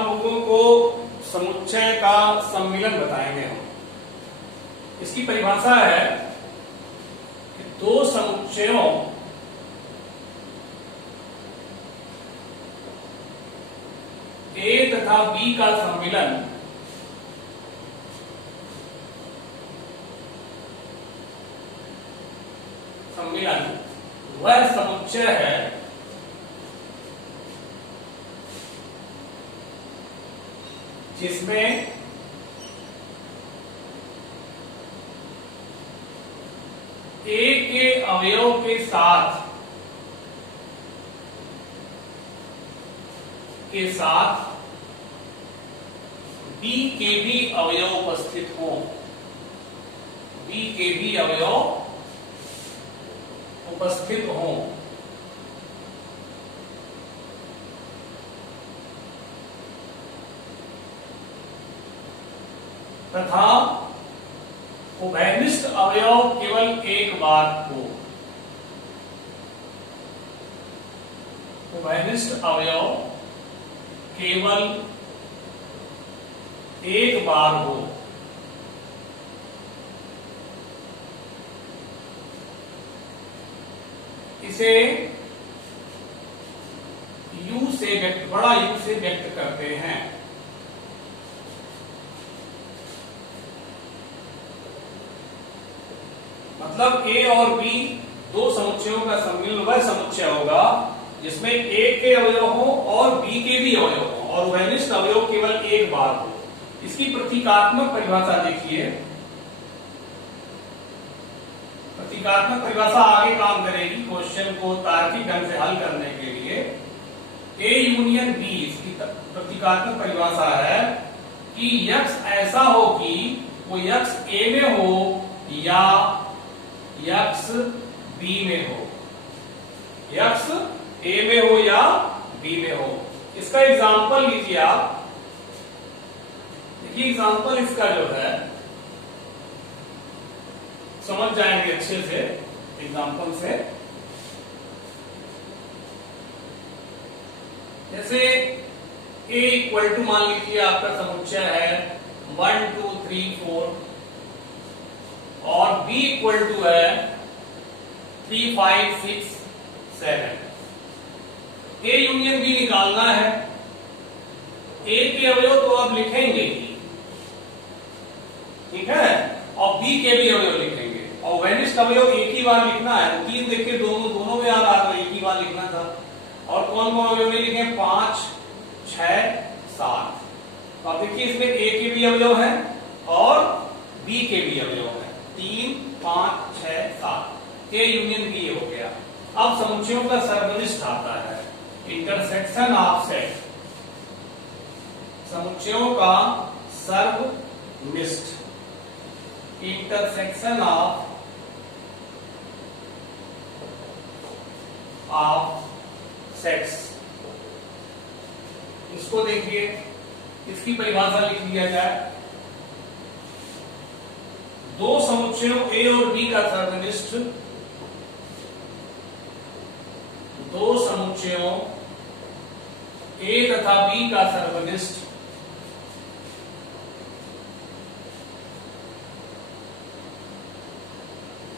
आप लोगों को समुच्चय का सम्मिलन बताएंगे हम। इसकी परिभाषा है कि दो समुच्चयों ए तथा बी का सम्मिलन वह समुच्चय है जिसमें ए के अवयव के साथ बी के भी अवयव उपस्थित हों, बी के भी अवयव उपस्थित हों। तथा उभयनिष्ठ अवयव केवल एक बार हो, उभयनिष्ठ अवयव केवल एक बार हो। इसे यू से बड़ा यू से व्यक्त करते हैं। मतलब ए और बी दो समुच्चयों का सम्मिलन वह समुच्चय होगा जिसमें ए के अवयव हो और बी के भी अवयव हो और उभयनिष्ठ अवयव केवल एक बार हो। इसकी प्रतीकात्मक परिभाषा देखिए। प्रतीकात्मक परिभाषा आगे काम करेगी क्वेश्चन को तार्किक ढंग से हल करने के लिए। ए यूनियन बी, इसकी प्रतीकात्मक परिभाषा है कि यक्स ऐसा हो कि वो यक्स ए में हो या यक्स बी में हो, यक्स ए में हो या बी में हो। इसका एग्जाम्पल लीजिए आप। देखिए एग्जाम्पल इसका जो है समझ जाएंगे अच्छे से एग्जाम्पल से। जैसे ए इक्वल टू मान लीजिए आपका समुच्चय है 1 2 3 4 और b इक्वल टू है 3 5 6 7। ए यूनियन बी निकालना है। ए के अवयव तो आप लिखेंगे ही, ठीक है, और बी के भी अवयव लिखेंगे और उभयनिष्ठ अवयव एक ही बार लिखना है। 3 देखिए दोनों में याद आ रहा है, एक ही बार लिखना था। और कौन कौन अवयव नहीं लिखे? 5 6 7। तो अब देखिए इसमें ए के भी अवयव है और बी के भी अवयव है। 3 5 6 7 ए यूनियन बी हो गया। अब समुच्चयों का सर्वनिष्ठ आता है, इंटरसेक्शन ऑफ सेट। समुच्चयों का सर्वनिष्ठ, इंटरसेक्शन ऑफ सेट्स। इसको देखिए, इसकी परिभाषा लिख दिया जाए। दो समुच्चयों ए और बी का सर्वनिष्ठ, दो समुच्चयों ए तथा बी का सर्वनिष्ठ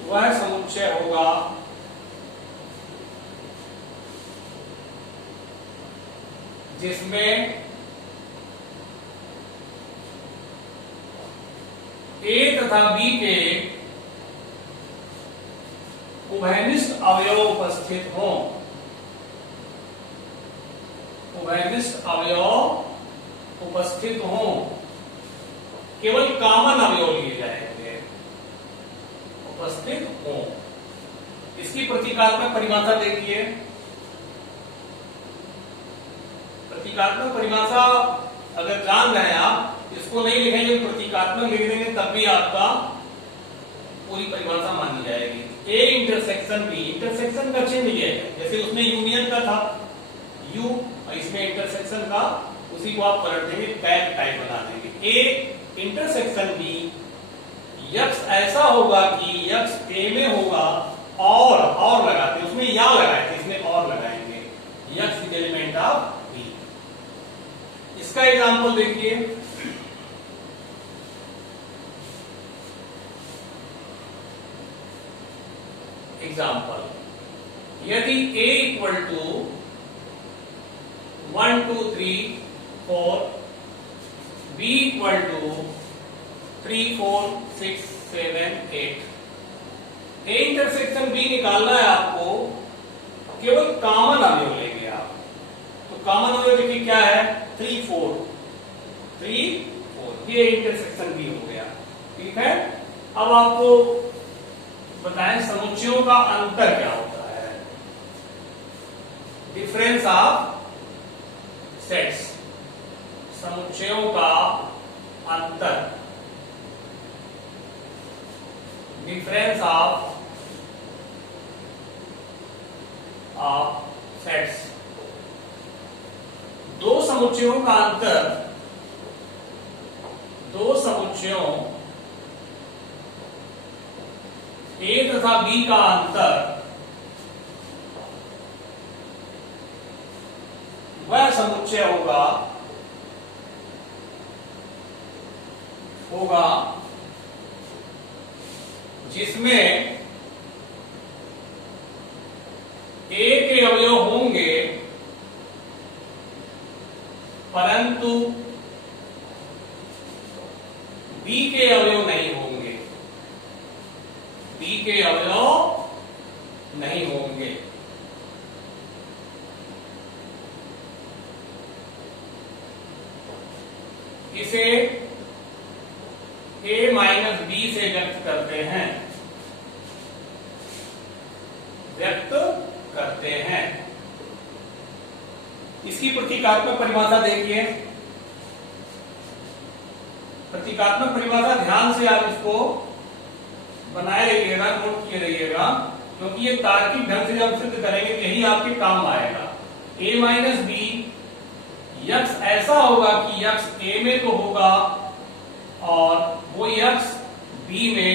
वह समुच्चय होगा जिसमें ए तथा बी के उभयनिष्ठ अवयव उपस्थित हों, उभयनिष्ठ अवयव उपस्थित हों। केवल कॉमन अवयव लिए जाएंगे, उपस्थित हों। इसकी प्रतीकात्मक परिभाषा देखिए। प्रतीकात्मक परिभाषा अगर जान रहे हैं आप, इसको नहीं लिखेंगे प्रतीकात्मक लिख देंगे तब भी आपका पूरी परिभाषा मानी जाएगी। ए इंटरसेक्शन बी, इंटरसेक्शन का चिन्ह ये है, जैसे उसमें यूनियन का था यू, इसमें इंटरसेक्शन का, उसी को आप पलट देंगे, कैप टाइप बना देंगे। ए इंटरसेक्शन बी, यक्स ऐसा होगा कि यक्स ए में होगा और लगाते, उसमें या लगाए थे, इसमें और लगाएंगे, x is element of B. इसका एग्जांपल देखिए, एग्जांपल यदि a equal to 1 2 3 4, b equal to 3 4 6 7 8, a intersection b निकालना है आपको, केवल कॉमन अवयव लेंगे आप। तो कॉमन अवयव देखिए क्या है, 3 4 3 4, ये इंटरसेक्शन b हो गया। ठीक है, अब आपको बताएं समुच्चयों का अंतर क्या होता है। डिफरेंस ऑफ सेट्स, समुच्चयों का अंतर, डिफरेंस ऑफ सेट्स। दो समुच्चयों का अंतर, दो समुच्चयों A तथा B का अंतर वह समुच्चय होगा जिसमें A के अवयव होंगे परंतु B के अवयव नहीं होंगे, B के अवयव नहीं होंगे। इसे A माइनस B से व्यक्त करते हैं, इसकी प्रतीकात्मक परिभाषा देखिए। प्रतीकात्मक परिभाषा ध्यान से आप इसको बनाए रहिएगा, नोट किए रहिएगा, क्योंकि ये तार्किक ढंग से जब सिद्ध करेंगे यही आपके काम आएगा। a माइनस बी, यक्स ऐसा होगा कि यक्स a में तो होगा और वो यक्स b में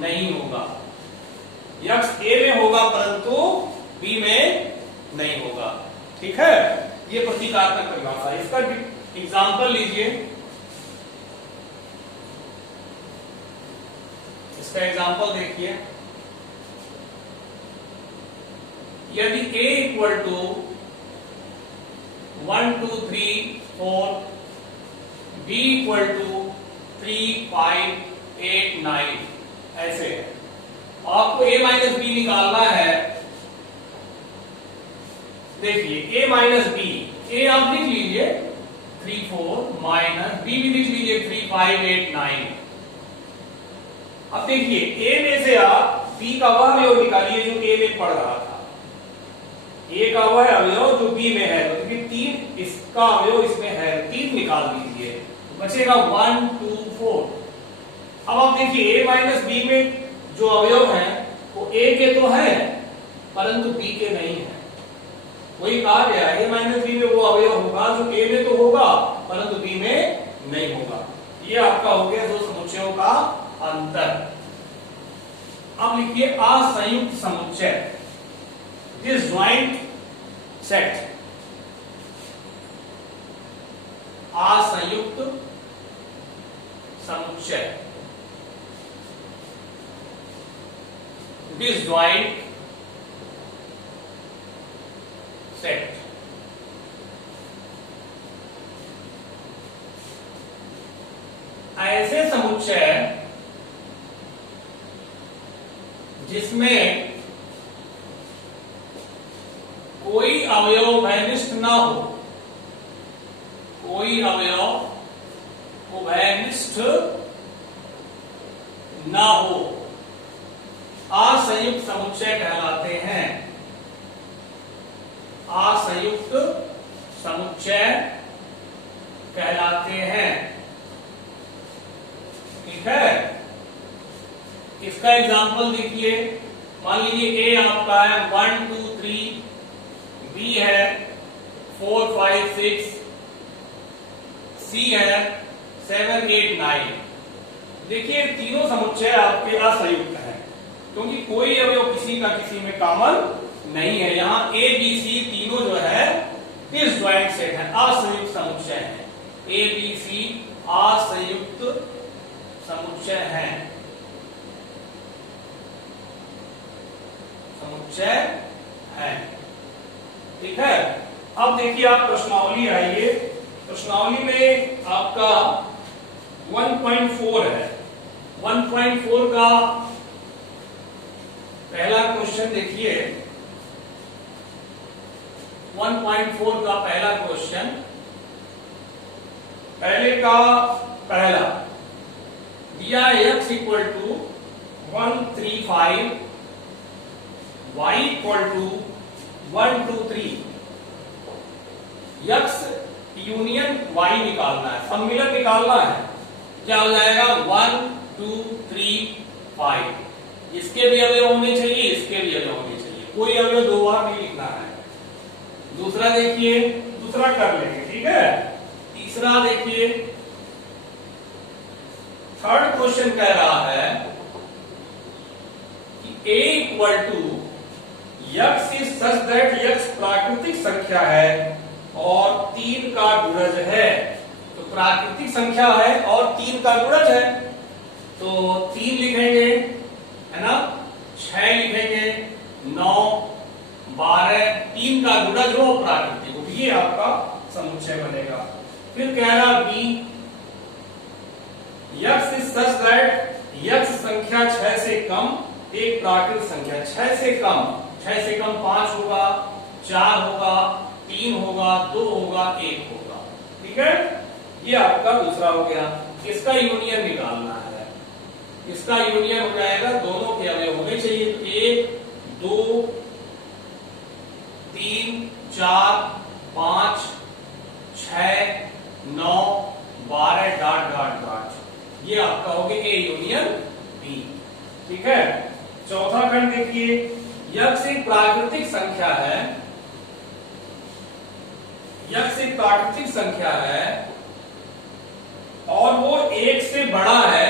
नहीं होगा। यक्स a में होगा परंतु b में नहीं होगा। ठीक है, ये प्रतीकात्मक परिभाषा। इसका एग्जाम्पल लीजिए, इसका एग्जाम्पल देखिए। यदि a equal to 1 2 3 4, b equal to 3 5 8 9 ऐसे है, आपको a माइनस बी निकालना है। देखिए a माइनस बी, a आप लिख लीजिए 3 4 माइनस b भी लिख लीजिए 3 5 8 9। अब देखिए a में से आप b का वह अवयव निकालिए जो a में पढ़ रहा था, a का वह अवयव जो b में है, तो 3 इसका अवयव इसमें है, 3 निकाल दीजिए, बचेगा 1 2 4। अब आप देखिए a माइनस बी में जो अवयव है वो a के तो है परंतु b के नहीं है। वही कहा गया a माइनस बी में वो अवयव होगा जो a में तो होगा परंतु b में नहीं होगा। ये आपका हो गया दो समुच्चयों का अंतर। अब लिखिए असंयुक्त समुच्चय, डिसजॉइंट सेट। असंयुक्त समुच्चय, डिसजॉइंट सेट। ऐसे समुच्चय जिसमें कोई अवयव भयनिष्ठ ना हो, कोई अवयव भयनिष्ठ ना हो, असंयुक्त समुच्चय कहलाते हैं। असंयुक्त समुच्चय कहलाते हैं। ठीक है, इसका एग्जांपल देखिए। मान लीजिए a आपका है 1 2 3, b है 4 5 6, c है 7 8 9। देखिए तीनों समुच्चय आपके असंयुक्त हैं क्योंकि कोई अवयव किसी का किसी में कॉमन नहीं है। यहाँ a b c तीनों जो है डिसजॉइंट सेट है, असंयुक्त समुच्चय है। ए बी सी असंयुक्त समुच्चय है, समुच्चय है। ठीक है, अब देखिए आप प्रश्नावली आइए, प्रश्नावली में आपका 1.4 है। 1.4 का पहला क्वेश्चन देखिए। 1.4 का पहला क्वेश्चन, पहले का पहला दिया x equal to 135, y equal to 123। x union y निकालना है, सम्मिलन निकालना है। क्या हो जाएगा 1 2 3 5। इसके भी अवयव होने चाहिए, इसके भी अवयव होने चाहिए, कोई अवयव दो बार नहीं लिखना है। दूसरा देखिए, दूसरा कर लेंगे, ठीक है। तीसरा देखिए, थर्ड क्वेश्चन कह रहा है कि a equal to x is such that x प्राकृतिक संख्या है और 3 का गुणज है। तो प्राकृतिक संख्या है और 3 का गुणज है, तो 3 लिखेंगे, है ना, 6 लिखेंगे, 9 12, 3 का गुणज हो प्राकृतिक हो, ये आपका समुच्चय बनेगा। फिर कह रहा b x is such that x संख्या 6 से कम एक प्राकृतिक संख्या, 6 से कम, 6 से कम 5 होगा, 4 होगा, 3 होगा, 2 होगा, 1 होगा। ठीक है, ये आपका दूसरा हो गया। इसका यूनियन निकालना है, इसका यूनियन हो जाएगा, दोनों के अवयव होने चाहिए, 1 2 3 4 5 6 9 12 डॉट डॉट डॉट, ये आपका हो गया ए यूनियन बी। ठीक है, चौथा खंड देखिए, x एक प्राकृतिक संख्या है, x एक प्राकृतिक संख्या है और वो 1 से बड़ा है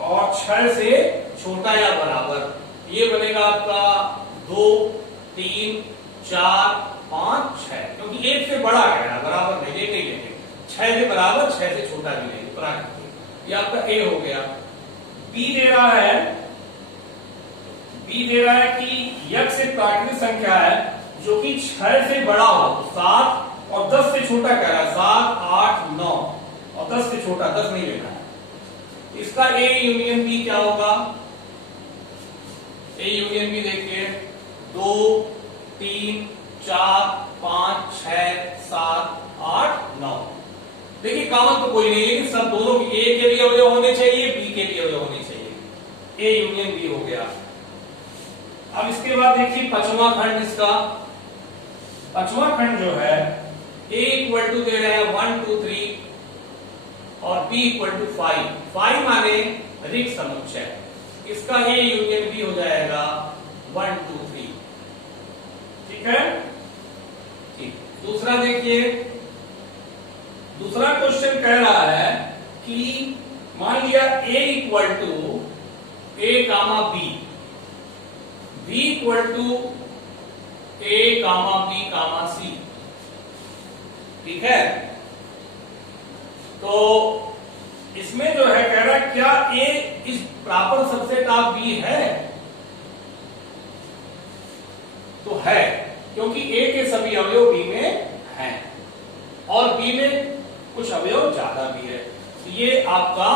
और 6 से छोटा या बराबर। ये बनेगा आपका 2 3 4 5 6, क्योंकि 1 से बड़ा कह रहा है, बराबर नहीं, ये नहीं लेंगे, 6 से बराबर 6 से छोटा भी नहीं, प्राकृतिक। ये आपका ए हो गया। बी दे रहा है, बी दे रहा है कि x एक प्राकृतिक संख्या है जो कि 6 से बड़ा हो, 7 और 10 से छोटा कह रहा है, 7 8 9 और 10 से छोटा, 10 नहीं लेना है। इसका ए यूनियन बी क्या होगा, ए यूनियन बी देखिए, 2 3 4 5 6 7 8 9। देखिए कॉमन तो कोई नहीं, लेकिन सब दोनों ए के भी अवयव होने चाहिए, बी के भी अवयव होने चाहिए। ए यूनियन बी हो गया। अब इसके बाद देखिए पांचवा खंड, इसका पांचवा खंड जो है, a इक्वल टू दे रहे हैं 1 2 3 और b इक्वल टू 5। 5 माने रिक्त समुच्चय, इसका a यूनियन b हो जाएगा 1 2 3। ठीक है, ठीक। दूसरा देखिए, दूसरा क्वेश्चन कह रहा है कि मान लिया a equal to a comma b, b equal to a comma b comma c। ठीक है, तो इसमें जो है कह रहा है क्या a इस प्रॉपर सबसेट ऑफ b है, तो है, क्योंकि a के सभी अवयव b में हैं और b में कुछ अवयव ज्यादा भी है, तो ये आपका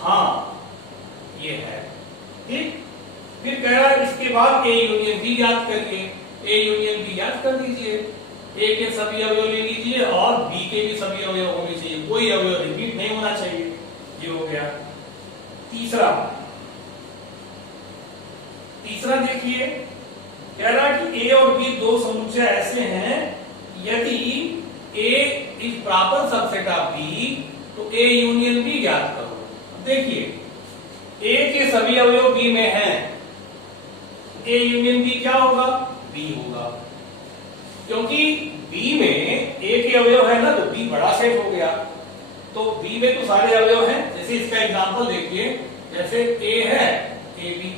हाँ ये है। ठीक, फिर कह रहा है इसके बाद ए यूनियन बी याद करिए, ए यूनियन बी याद कर लीजिए, ए के सभी अवयव ले लीजिए और बी के भी सभी अवयव होने चाहिए, कोई अवयव रिपीट नहीं होना चाहिए। ये हो गया। तीसरा, तीसरा देखिए, कह रहा है कि ए और बी दो समुच्चय ऐसे हैं यदि A is proper subset of B, तो ए यूनियन बी याद करो। देखिए ए के सभी अवयव बी में हैं, ए यूनियन बी क्या होगा, बी होगा, क्योंकि बी में ए के अवयव है ना, तो बी बड़ा सेट हो गया, तो बी में तो सारे अवयव हैं। जैसे इसका एग्जांपल देखिए, जैसे ए है ए बी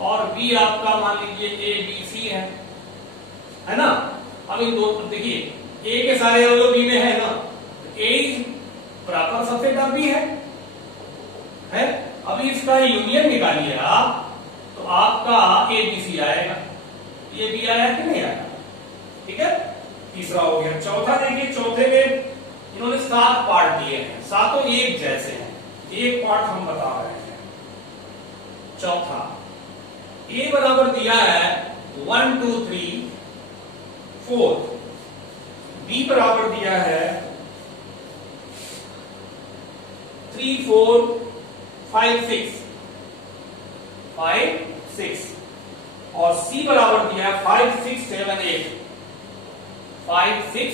और बी आपका मान लीजिए ए बी सी है ना। अब इन दो देखिए, ए के सारे अवयव बी में है ना, भी है। अभी इसका यूनियन निकालिए आप, तो आपका ए बी सी आएगा। ये बी आया कि नहीं आया? ठीक है, तीसरा हो गया। चौथा देखिए, चौथे में इन्होंने 7 पार्ट दिए हैं, सातों एक जैसे हैं, एक पार्ट हम बता रहे हैं। चौथा ए बराबर दिया है 1 2 3 4, बी बराबर दिया है 3 4 5 6 और सी बराबर दिया है 5 6 7 8 5 6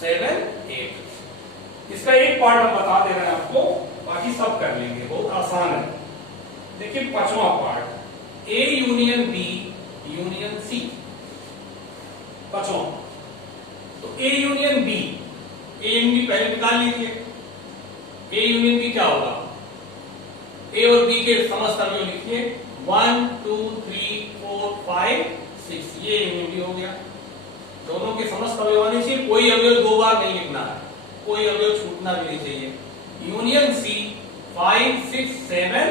7 8। इसका एक पार्ट हम बता दे रहे हैं आपको, बाकी सब कर लेंगे, बहुत आसान है। देखिए पांचवा part, A union B union C. पांचवा, तो A union B, A union B पहले निकाल लीजिए। ए यूनियन बी क्या होगा? ए और बी के समस्त अवयव लिखिए, 1 2 3 4 5 6, ये यूनियन बी हो गया। दोनों के समस्त अवयव आने चाहिए, कोई अवयव 2 बार नहीं लिखना है, कोई अवयव छूटना भी नहीं चाहिए। Union C 5 6 7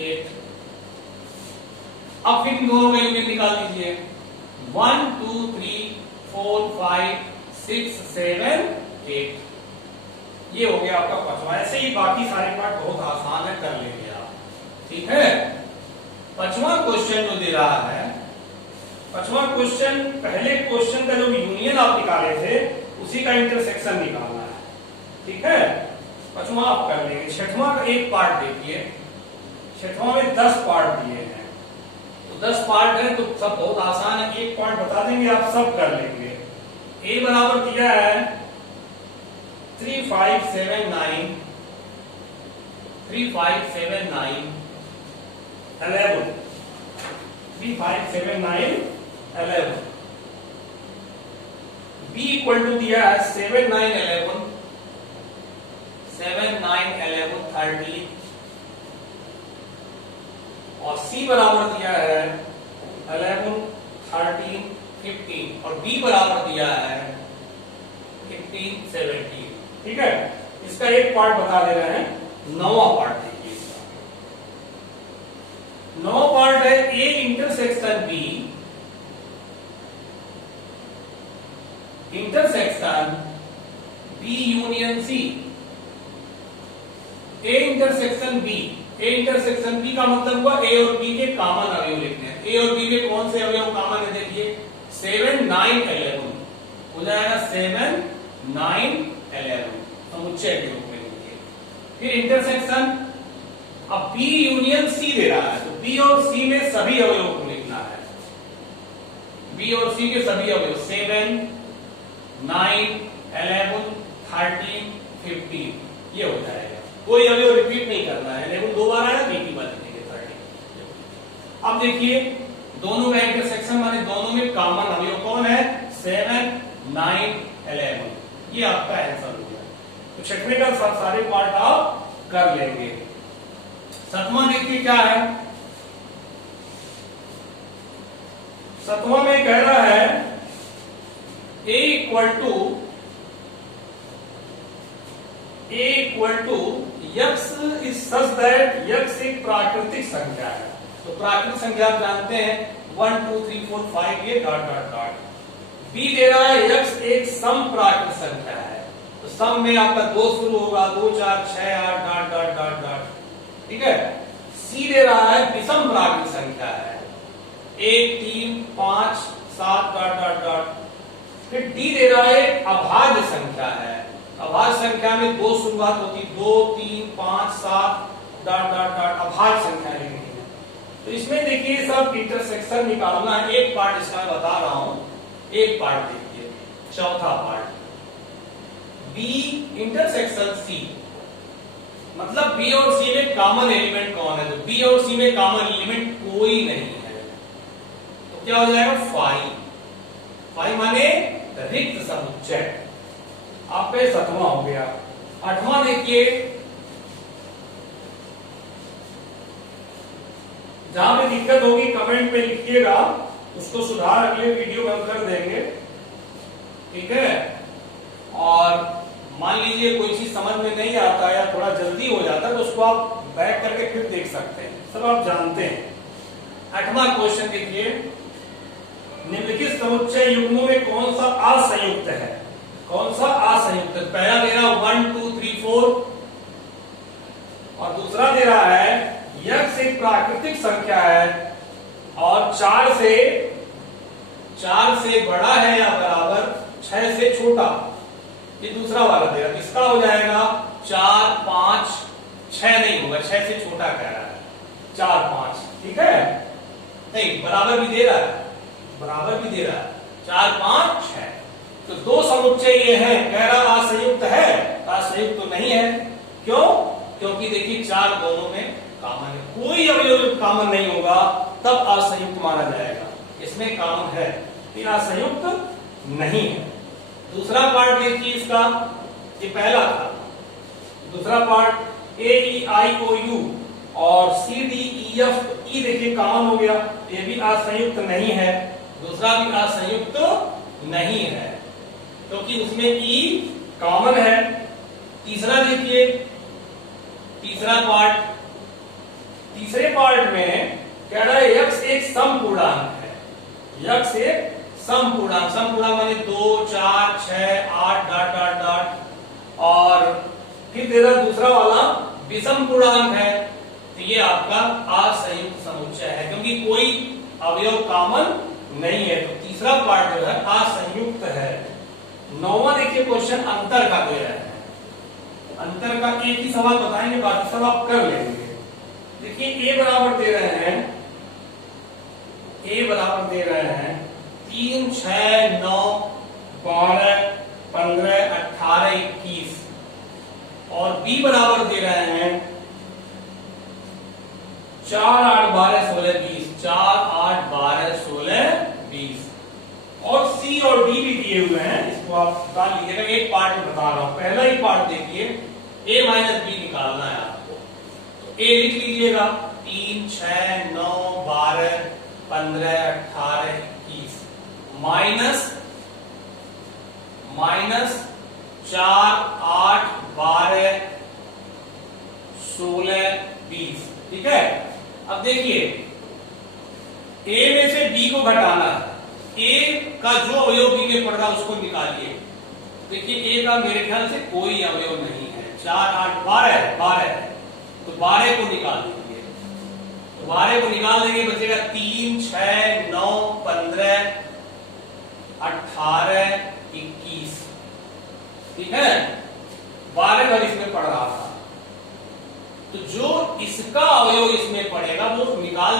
8। अब फिर इन दोनों का यूनियन निकाल दीजिए, 1 2 3 4 5 6 7 8। ये हो गया आपका पांचवा। ऐसे ही बाकी सारे पार्ट बहुत आसान है, कर लेंगे आप। ठीक है, पांचवा क्वेश्चन जो दे रहा है, पांचवा क्वेश्चन, पहले क्वेश्चन का जो यूनियन आप निकाले थे उसी का इंटरसेक्शन निकालना है। ठीक है, पांचवा आप कर लेंगे। छठवां का एक पार्ट देखिए, छठवां में 10 पार्ट दिए हैं, तो 10 पार्ट है तो सब बहुत आसान है, एक पार्ट बता देंगे आप सब कर लेंगे। ए बराबर दिया है 3 5 7 9 3 5 7 9 11 3 5 7 9 11। बी इक्वल टू दिया है 7 9 11 7 9 11 13 और सी बराबर दिया है 11 13 15 और बी बराबर दिया है 15 17। ठीक है, इसका एक पार्ट बता दे रहे हैं। 9वां पार्ट देखिए, इसका 9वां पार्ट है A intersection B intersection B union C. A intersection B, A intersection B का मतलब हुआ ए और बी के कॉमन अवयव लिखने हैं। ए और बी के कौन से अवयव कॉमन है? देखिए 7 9 11 हो जाएगा, 7 9 11 समुच्चय के रूप में लिखिए। फिर इंटरसेक्शन, अब बी यूनियन सी दे रहा है, तो बी और सी में सभी अवयवों को लिखना है। बी और सी के सभी अवयव 7 9 11 13 15, ये हो जाएगा। कोई अवयव रिपीट नहीं करना है, 11 दो बार आया, बी की बात लिखेंगे 13। अब देखिए दोनों का इंटरसेक्शन माने दोनों में कॉमन अवयव कौन है? 7 9 11, ये आपका आंसर हो गया। तो छठवें का सारे पार्ट आप कर लेंगे। सातवां देखिए क्या है, सातवां में कह रहा है a equal to x is such that x एक प्राकृतिक संख्या है। तो प्राकृतिक संख्या आप जानते हैं 1 2 3 4 5, ये डॉट डॉट डॉट। बी दे रहा है यक्स एक सम प्राकृतिक संख्या है, तो सम में आपका 2 शुरू होगा, 2 4 6 8 डॉट डॉट डॉट डॉट। ठीक है, सी दे रहा है विषम प्राकृतिक संख्या है, 1 3 5 7 डॉट डॉट डॉट। फिर डी दे रहा है अभाज्य संख्या है, अभाज्य संख्या में 2 शुरुआत होती, 2 3 5 7 डॉट डॉट डॉट, अभाज्य संख्या लिखनी है। तो इसमें देखिए सब इंटरसेक्शन निकालना है। एक पार्ट इसका बता रहा हूं, एक पार्ट देखिए, चौथा पार्ट बी इंटरसेक्शन सी, मतलब बी और सी में कॉमन एलिमेंट कौन है? तो बी और सी में कॉमन एलिमेंट कोई नहीं है, तो क्या हो जाएगा? 5। 5 माने रिक्त समुच्चय। आपका 7वां हो गया। 8वां देखिए, जहां पे दिक्कत होगी कमेंट में लिखिएगा, उसको सुधार अगले वीडियो में हम कर देंगे। ठीक है, और मान लीजिए कोई चीज समझ में नहीं आता या थोड़ा जल्दी हो जाता है तो उसको आप बैक करके फिर देख सकते हैं, सब आप जानते हैं। 8वां क्वेश्चन देखिए, निम्नलिखित समुच्चय युग्मों में कौन सा असंयुक्त है? कौन सा असंयुक्त है? पहला दे रहा 1 2 3 4 और दूसरा दे रहा है x एक प्राकृतिक संख्या है और 4 से बड़ा है या बराबर 6 से छोटा। ये दूसरा वाला दे रहा है, इसका हो जाएगा 4 5 6 नहीं होगा, 6 से छोटा कह रहा है, 4 5 ठीक है, नहीं बराबर भी दे रहा है, बराबर भी दे रहा है 4 5 6। तो दो समुच्चय ये हैं, कह रहा असंयुक्त है, असंयुक्त तो नहीं है। क्यों? क्योंकि देखिए 4 दोनों में कॉमन है, कोई अवयव कॉमन नहीं होगा तब असंयुक्त माना जाएगा, इसमें कॉमन है, ये असंयुक्त नहीं है। दूसरा पार्ट देखिए इसका, ये पहला था, दूसरा part A E I O you और C D E F E देखिए कॉमन हो गया, ये भी असंयुक्त नहीं है, दूसरा भी असंयुक्त नहीं है क्योंकि उसमें ई कॉमन है। तीसरा देखिए, तीसरा पार्ट, तीसरे पार्ट में कह रहा है x एक समपूर्णांक है, x एक समपूर्णांक, समपूर्णांक माने 2 4 6 8 डॉट डॉट डॉट, और फिर दे रहा दूसरा वाला विषम पूर्णांक है, तो ये आपका असंयुक्त समुच्चय है क्योंकि कोई अवयव कॉमन नहीं है, तो तीसरा पार्ट जो है असंयुक्त है। 9वां देखिए क्वेश्चन अंतर का दे रहा है, अंतर का एक ही सवाल बताएंगे, बाकी सब आप कर लेंगे। देखिए a बराबर दे रहे हैं, a बराबर दे रहे हैं 3 6 9 12 15 18 21 और b बराबर दे रहे हैं 4 8 12 16 20, 4 8 12 16 20 और c और d भी दिए हुए हैं, इसको आप निकाल लीजिएगा। एक पार्ट में बता रहा हूं, पहला ही पार्ट देखिए a माइनस b निकालना है आपको, तो a लिख लीजिएगा 3 6 9 12 15 18 21 माइनस 4 8 12 16 20, ठीक है। अब देखिए a में से b को घटाना है, a का जो अवयव b में पड़ रहा है उसको निकालिए। देखिए a का मेरे ख्याल से कोई अवयव नहीं है, 4 8 12 है, तो 12 को निकाल देंगे, तो 12 को निकाल देंगे, बचेगा 3 6 9 15 18 21, ठीक है, 12 बार इसमें पड़ रहा था, तो जो इसका अवयव इसमें पड़ेगा वो निकाल